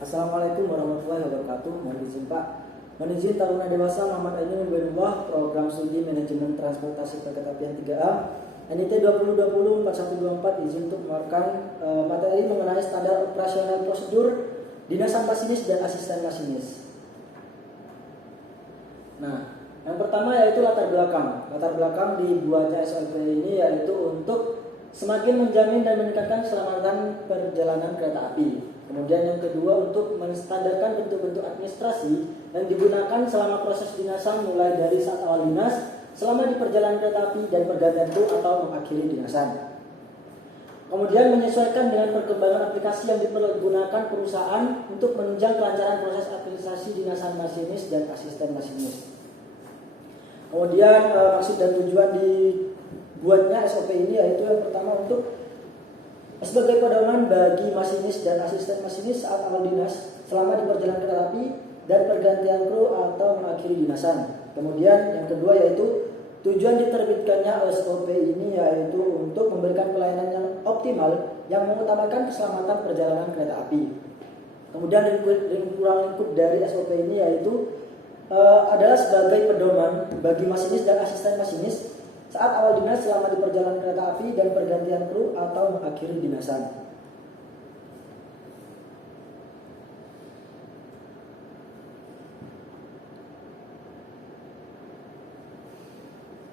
Assalamualaikum warahmatullahi wabarakatuh. Mohon izin Pak. Mohon izin Taruna Dewasa Muhammad Ainul Mubarakah, Program Studi Manajemen Transportasi Perkeretaapian 3A, NIT 2020-4124 izin untuk mengeluarkan materi mengenai standar operasional prosedur dinasan masinis dan asisten masinis. Nah, yang pertama yaitu latar belakang. Latar belakang dibuatnya SOP ini yaitu untuk semakin menjamin dan meningkatkan keselamatan perjalanan kereta api. Kemudian yang kedua untuk menstandarkan bentuk-bentuk administrasi yang digunakan selama proses dinasan mulai dari saat awal dinas, selama di perjalanan kereta api dan pergantian kru atau mengakhiri dinasan. Kemudian menyesuaikan dengan perkembangan aplikasi yang dipergunakan perusahaan untuk menunjang kelancaran proses administrasi dinasan masinis dan asisten masinis. Kemudian maksud dan tujuan dibuatnya SOP ini yaitu yang pertama untuk sebagai pedoman bagi masinis dan asisten masinis saat awal dinas selama di perjalanan kereta api dan pergantian kru atau mengakhiri dinasan. Kemudian yang kedua yaitu tujuan diterbitkannya SOP ini yaitu untuk memberikan pelayanan yang optimal yang mengutamakan keselamatan perjalanan kereta api. Kemudian lingkup dari SOP ini yaitu adalah sebagai pedoman bagi masinis dan asisten masinis saat awal dinas selama di perjalanan kereta api dan pergantian kru atau mengakhiri dinasan.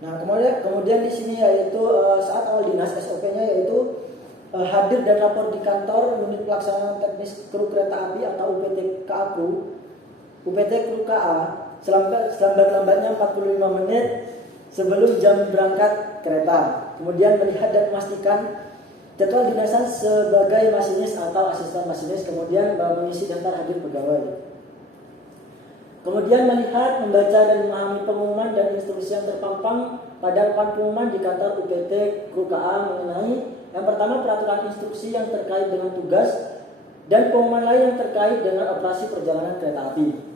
Nah, kemudian di sini yaitu saat awal dinas SOP-nya yaitu hadir dan lapor di kantor unit pelaksanaan teknis kru kereta api atau UPT KA kru, UPT kru KA selambat-lambatnya 45 menit sebelum jam berangkat kereta. Kemudian melihat dan memastikan jadwal dinasan sebagai masinis atau asisten masinis, kemudian mengisi daftar hadir pegawai. Kemudian melihat, membaca dan memahami pengumuman dan instruksi yang terpampang pada papan pengumuman di kantor UPT Kru KA mengenai yang pertama peraturan instruksi yang terkait dengan tugas dan pengumuman lain yang terkait dengan operasi perjalanan kereta api.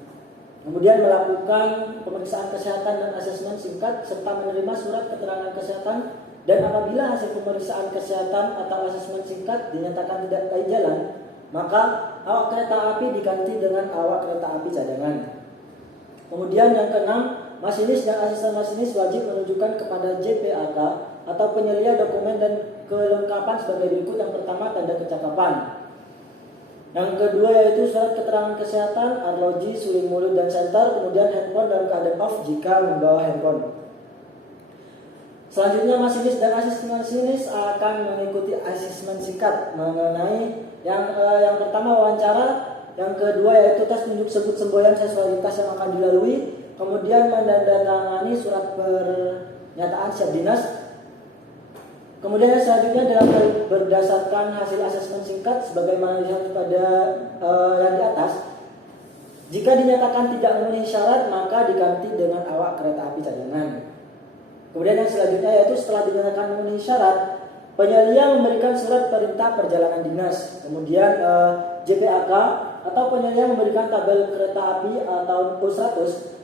Kemudian melakukan pemeriksaan kesehatan dan asesmen singkat serta menerima surat keterangan kesehatan, dan apabila hasil pemeriksaan kesehatan atau asesmen singkat dinyatakan tidak baik jalan, maka awak kereta api diganti dengan awak kereta api cadangan. Kemudian yang keenam, masinis dan asisten masinis wajib menunjukkan kepada JPAK atau penyelia dokumen dan kelengkapan sebagai berikut. Yang pertama, tanda kecakapan. Yang kedua yaitu surat keterangan kesehatan, arloji, suling mulut dan senter, kemudian handphone dalam keadaan off jika membawa handphone. Selanjutnya masinis dan asisten masinis akan mengikuti asesmen singkat mengenai yang pertama wawancara, yang kedua yaitu tes tunjuk sebut semboyan sesuai lintas yang akan dilalui, kemudian menandatangani surat pernyataan siap dinas. Kemudian yang selanjutnya adalah berdasarkan hasil asesmen singkat sebagaimana dilihat pada yang di atas. Jika dinyatakan tidak memenuhi syarat, maka diganti dengan awak kereta api cadangan. Kemudian yang selanjutnya yaitu setelah dinyatakan memenuhi syarat, penyelia memberikan surat perintah perjalanan dinas. Kemudian JPAK atau penyelia memberikan tabel kereta api atau U100,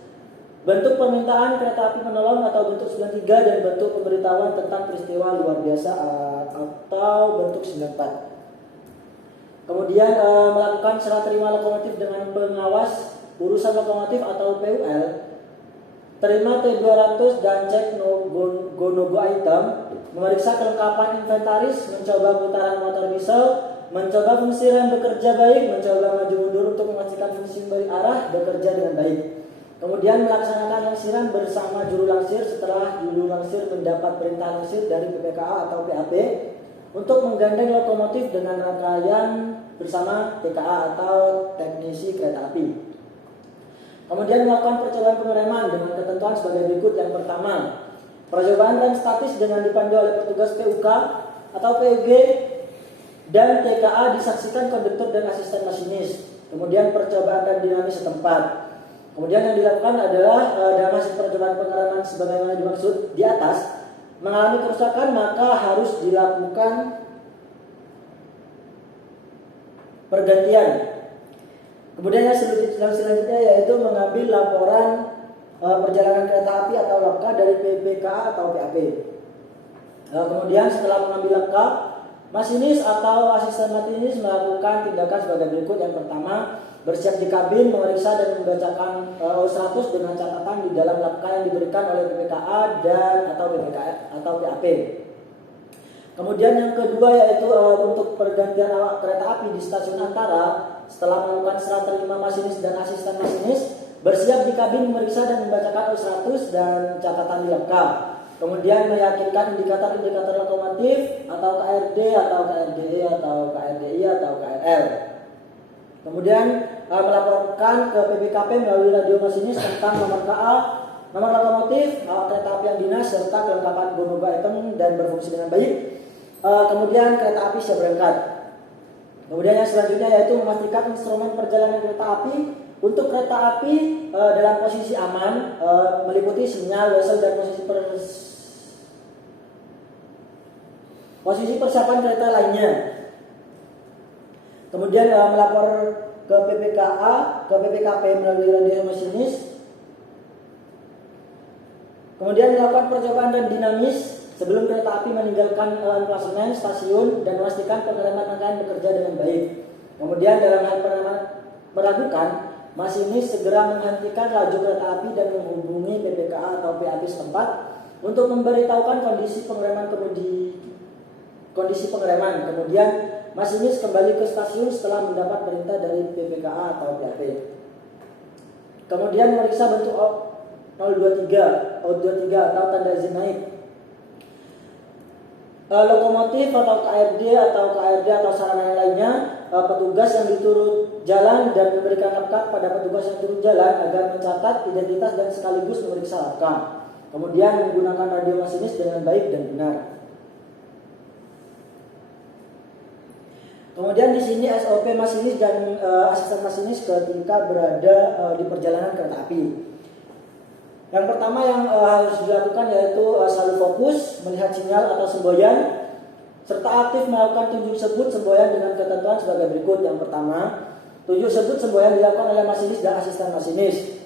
bentuk permintaan kereta api penolong atau bentuk 93, dan bentuk pemberitahuan tentang peristiwa luar biasa atau bentuk 94. Kemudian melakukan serah terima lokomotif dengan pengawas urusan lokomotif atau PUL, terima T200 dan cek no-go item, memeriksa kelengkapan inventaris, mencoba putaran motor diesel, mencoba fungsi rem bekerja baik, mencoba maju mundur untuk memastikan fungsi memberi arah bekerja dengan baik. Kemudian melaksanakan langsiran bersama juru langsir setelah juru langsir mendapat perintah langsir dari PPKA atau PAP untuk menggandeng lokomotif dengan rangkaian bersama TKA atau teknisi kereta api. Kemudian melakukan percobaan pengereman dengan ketentuan sebagai berikut. Yang pertama, percobaan rem statis dengan dipandu oleh petugas PUK atau PUG dan TKA disaksikan konduktor dan asisten masinis. Kemudian percobaan rem dinamis setempat. Kemudian yang dilakukan adalah dalam hasil percobaan pengereman sebagaimana dimaksud di atas mengalami kerusakan, maka harus dilakukan pergantian. Kemudian yang selanjutnya yaitu mengambil laporan perjalanan kereta api atau LAPK dari PPKA atau PAP. Kemudian setelah mengambil LAPK, Masinis atau asisten masinis melakukan tindakan sebagai berikut. Yang pertama, bersiap di kabin, memeriksa dan membacakan O100 dengan catatan di dalam naskah yang diberikan oleh PPKA dan atau PPKA atau PAP. Kemudian yang kedua yaitu untuk pergantian awak kereta api di stasiun antara, setelah melakukan serah terima masinis dan asisten masinis, bersiap di kabin, memeriksa dan membacakan O100 dan catatan di naskah. Kemudian meyakinkan indikator-indikator lokomotif atau KRD atau KRDE atau KRDI atau KRL. Kemudian melaporkan ke PPKP melalui radio masinis tentang nomor KA, nomor lokomotif, awak kereta api yang dinas serta kelengkapan bonova item dan berfungsi dengan baik. Kemudian kereta api siap berangkat. Kemudian yang selanjutnya yaitu memastikan instrumen perjalanan kereta api untuk kereta api dalam posisi aman, meliputi sinyal, whistle dan posisi persiapan kereta lainnya. Kemudian melapor ke PPKA, ke PPKP melalui radio masinis. Kemudian melakukan percobaan dan dinamis sebelum kereta api meninggalkan emplasemen stasiun dan memastikan pengereman rangkaian bekerja dengan baik. Kemudian dalam hal meragukan, masinis segera menghentikan laju kereta api dan menghubungi PPKA atau PAP setempat untuk memberitahukan kondisi pengereman. Kemudian masinis kembali ke stasiun setelah mendapat perintah dari PPKA atau PAP. Kemudian memeriksa bentuk O23 atau tanda izin naik. Lokomotif atau KRD atau sarana lainnya, petugas yang diturut jalan dan memberikan naskah pada petugas yang turut jalan agar mencatat identitas dan sekaligus memeriksa naskah. Kemudian menggunakan radio masinis dengan baik dan benar. Kemudian di sini SOP masinis dan asisten masinis ketika berada di perjalanan kereta api. Yang pertama yang harus dilakukan yaitu selalu fokus melihat sinyal atau semboyan, serta aktif melakukan tunjuk sebut semboyan dengan ketentuan sebagai berikut. Yang pertama, tunjuk sebut semboyan dilakukan oleh masinis dan asisten masinis.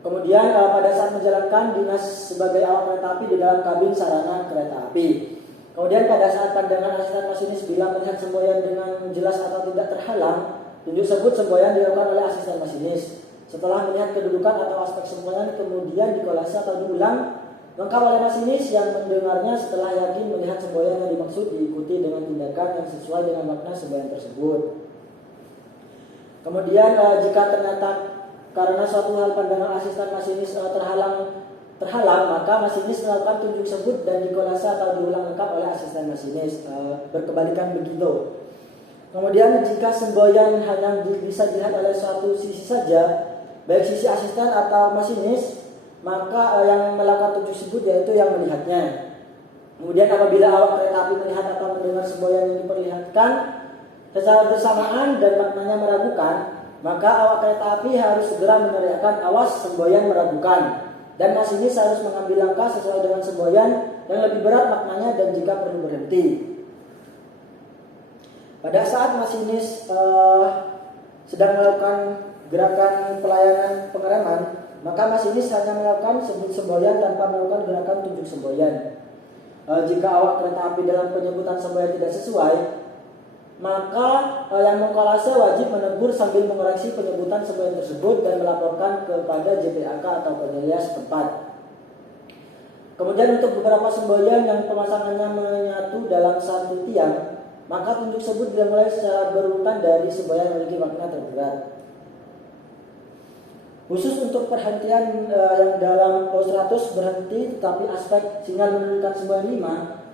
Kemudian pada saat menjalankan dinas sebagai awak kereta api di dalam kabin sarana kereta api. Kemudian pada saat pandangan asisten masinis bila melihat semboyan dengan jelas atau tidak terhalang, tunjuk sebut semboyan dilakukan oleh asisten masinis. Setelah melihat kedudukan atau aspek semboyan kemudian dikolase atau diulang lengkap oleh masinis yang mendengarnya. Setelah yakin melihat semboyan yang dimaksud, diikuti dengan tindakan yang sesuai dengan makna semboyan tersebut. Kemudian jika ternyata karena suatu hal pandangan asisten masinis terhalang, maka masinis melakukan tunjuk sebut dan dikolase atau diulang lengkap oleh asisten masinis. Berkebalikan begitu. Kemudian jika semboyan hanya bisa dilihat oleh suatu sisi saja, baik sisi asisten atau masinis, maka yang melakukan tunjuk sebut yaitu yang melihatnya. Kemudian apabila awak kereta api melihat atau mendengar semboyan yang diperlihatkan secara bersamaan dan maknanya meragukan, maka awak kereta api harus segera meneriakkan awas semboyan meragukan. Dan masinis harus mengambil langkah sesuai dengan semboyan yang lebih berat maknanya dan jika perlu berhenti. Pada saat masinis sedang melakukan gerakan pelayanan pengereman, maka masinis hanya melakukan sebut semboyan tanpa melakukan gerakan tunjuk semboyan. Jika awak kereta api dalam penyebutan semboyan tidak sesuai, maka yang mengkolase wajib menegur sambil mengoreksi penyebutan semboyan tersebut dan melaporkan kepada JPAK atau penyelia setempat. Kemudian untuk beberapa semboyan yang pemasangannya menyatu dalam satu tiang, maka tunjuk sebut dimulai secara berurutan dari semboyan yang memiliki makna terberat. Khusus untuk perhentian yang dalam O100 berhenti tetapi aspek sinyal menunjukkan semboyan 5,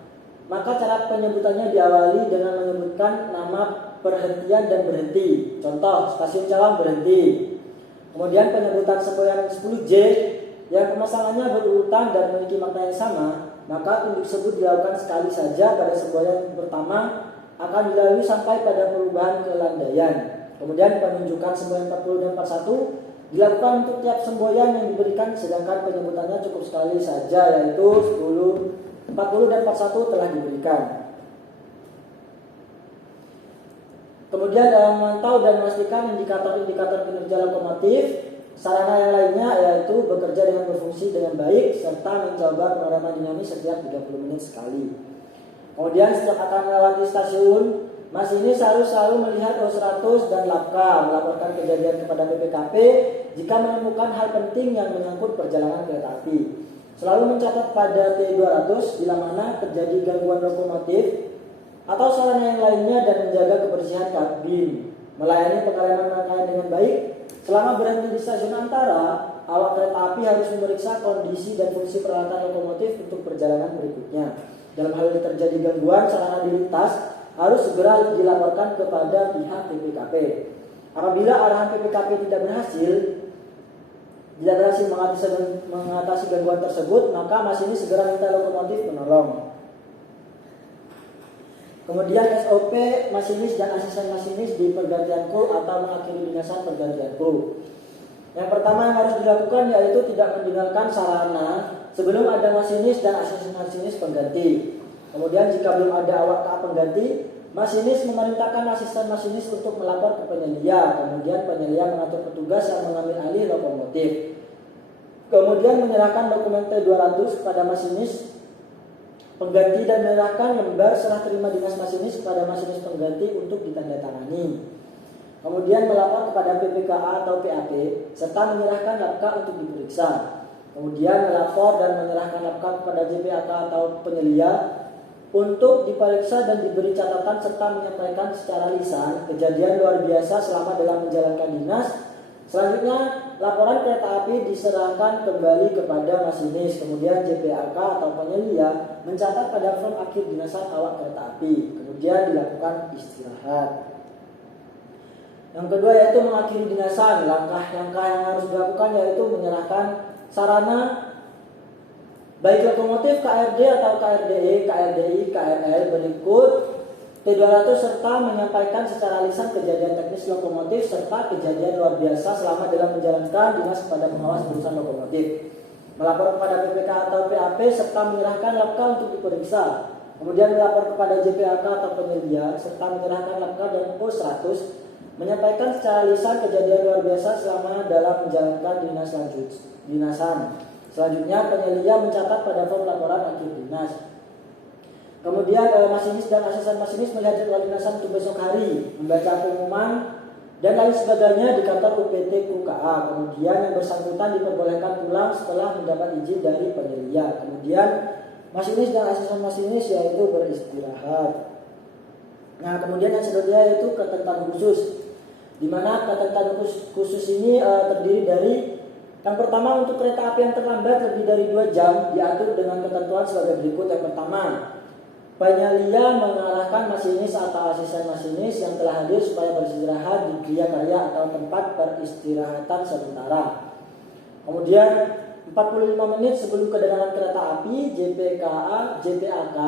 maka cara penyebutannya diawali dengan menyebutkan nama perhentian dan berhenti. Contoh, stasiun Cawang berhenti. Kemudian penyebutan semboyan 10J yang pemasangannya berurutan dan memiliki makna yang sama, maka tunjuk sebut dilakukan sekali saja pada semboyan pertama, akan dilalui sampai pada perubahan kelandaian. Kemudian penunjukan semboyan 40 dan 41 dilakukan untuk tiap semboyan yang diberikan, sedangkan penyebutannya cukup sekali saja, yaitu 40 dan 41 telah diberikan. Kemudian dalam memantau dan memastikan indikator-indikator kinerja lokomotif, sarana yang lainnya yaitu bekerja dengan berfungsi dengan baik serta mencoba pengereman dinamis setiap 30 menit sekali. Kemudian setiap akan melewati stasiun, masinis harus selalu melihat O100 dan LAPKA, melaporkan kejadian kepada BPKP jika menemukan hal penting yang menyangkut perjalanan kereta api. Selalu mencatat pada T200 bila mana terjadi gangguan lokomotif atau sarana yang lainnya dan menjaga kebersihan kabin. Melayani pengereman rangkaian dengan baik. Selama berhenti di stasiun antara, awak kereta api harus memeriksa kondisi dan fungsi peralatan lokomotif untuk perjalanan berikutnya. Dalam hal ini terjadi gangguan sarana di lintas, harus segera dilaporkan kepada pihak PPKP. Apabila arahan PPKP tidak berhasil mengatasi gangguan tersebut, maka masinis segera minta lokomotif menolong. Kemudian SOP masinis dan asisten masinis di pergantian kru atau mengakhiri dinasan pergantian kru. Yang pertama yang harus dilakukan yaitu tidak meninggalkan sarana sebelum ada masinis dan asisten masinis pengganti. Kemudian jika belum ada awak KA pengganti, masinis memerintahkan asisten masinis untuk melapor ke penyelia. Kemudian penyelia mengatur petugas yang mengambil alih lokomotif. Kemudian menyerahkan dokumen T200 kepada masinis pengganti dan menyerahkan lembar serah terima dinas masinis kepada masinis pengganti untuk ditandatangani. Kemudian melapor kepada PPKA atau PAP serta menyerahkan LAPKA untuk diperiksa. Kemudian melapor dan menyerahkan LAPKA kepada JPAK atau penyelia untuk diperiksa dan diberi catatan serta menyampaikan secara lisan kejadian luar biasa selama dalam menjalankan dinas. Selanjutnya, laporan kereta api diserahkan kembali kepada masinis. Kemudian JPAK atau penyelia mencatat pada form akhir dinasan awak kereta api. Kemudian dilakukan istirahat. Yang kedua yaitu mengakhiri dinasan. Langkah-langkah yang harus dilakukan yaitu menyerahkan sarana baik lokomotif KRD atau KRDE, KRDI, KRL berikut T200 serta menyampaikan secara lisan kejadian teknis lokomotif serta kejadian luar biasa selama dalam menjalankan dinas kepada pengawas perusahaan lokomotif. Melapor kepada PPK atau PAP serta menyerahkan LAPKA untuk diperiksa. Kemudian melapor kepada JPAK atau penyedia serta menyerahkan LAPKA dan O100 menyampaikan secara lisan kejadian luar biasa selama dalam menjalankan dinasan. Selanjutnya penyelia mencatat pada form laporan akhir dinas. Kemudian masinis dan asisten masinis melihat jadwal dinasan untuk besok hari, membaca pengumuman dan lain sebagainya di kantor UPT KUKA. Kemudian yang bersangkutan diperbolehkan pulang setelah mendapat izin dari penyelia. Kemudian masinis dan asisten masinis yaitu beristirahat. Nah, kemudian yang selanjutnya yaitu ketentuan khusus, di mana ketentuan khusus ini terdiri dari yang pertama, untuk kereta api yang terlambat lebih dari 2 jam diatur dengan ketentuan sebagai berikut. Yang pertama, penyelia mengarahkan masinis atau asisten masinis yang telah hadir supaya beristirahat di Gria Karya atau tempat peristirahatan sementara. Kemudian 45 menit sebelum kedatangan kereta api, JPKA, JPAK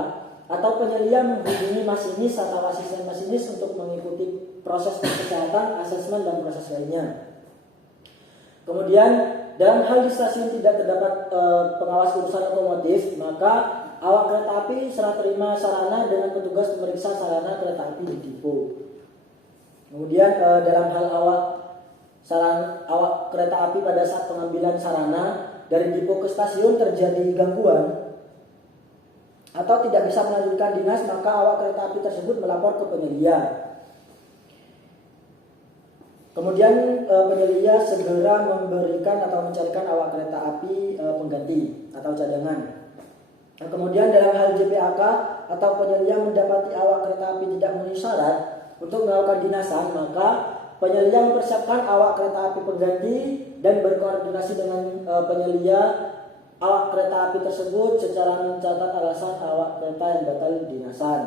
atau penyelia menghubungi masinis atau asisten masinis untuk mengikuti proses kesehatan, asesmen dan proses lainnya. Kemudian dalam hal di stasiun tidak terdapat pengawas urusan lokomotif, maka awak kereta api serah terima sarana dengan petugas pemeriksa sarana kereta api di depo. Kemudian dalam hal awak kereta api pada saat pengambilan sarana dari depo ke stasiun terjadi gangguan atau tidak bisa melanjutkan dinas, maka awak kereta api tersebut melapor ke penyelia. Kemudian penyelia segera memberikan atau mencarikan awak kereta api pengganti atau cadangan. Dan kemudian dalam hal JPAK atau penyelia mendapati awak kereta api tidak memenuhi syarat untuk melakukan dinasan, maka penyelia mempersiapkan awak kereta api pengganti dan berkoordinasi dengan penyelia awak kereta api tersebut secara mencatat alasan awak kereta yang batal dinasan.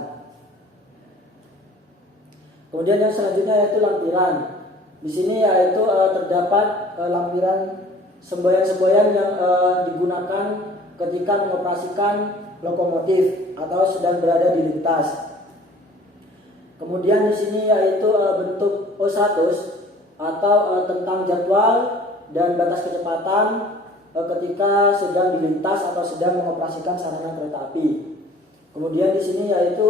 Kemudian yang selanjutnya yaitu lampiran. Di sini yaitu terdapat lampiran semboyan-semboyan yang digunakan ketika mengoperasikan lokomotif atau sedang berada di lintas. Kemudian di sini yaitu bentuk O100 atau tentang jadwal dan batas kecepatan ketika sedang di lintas atau sedang mengoperasikan sarana kereta api. Kemudian di sini yaitu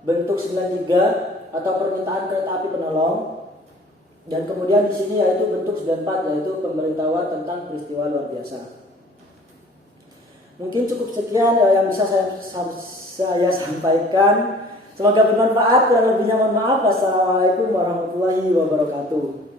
bentuk 93 atau permintaan kereta api penolong. Dan kemudian di sini yaitu bentuk 94 yaitu pemberitahuan tentang peristiwa luar biasa. Mungkin cukup sekian yang bisa saya saya sampaikan. Semoga bermanfaat, kurang lebihnya mohon maaf. Wassalamualaikum warahmatullahi wabarakatuh.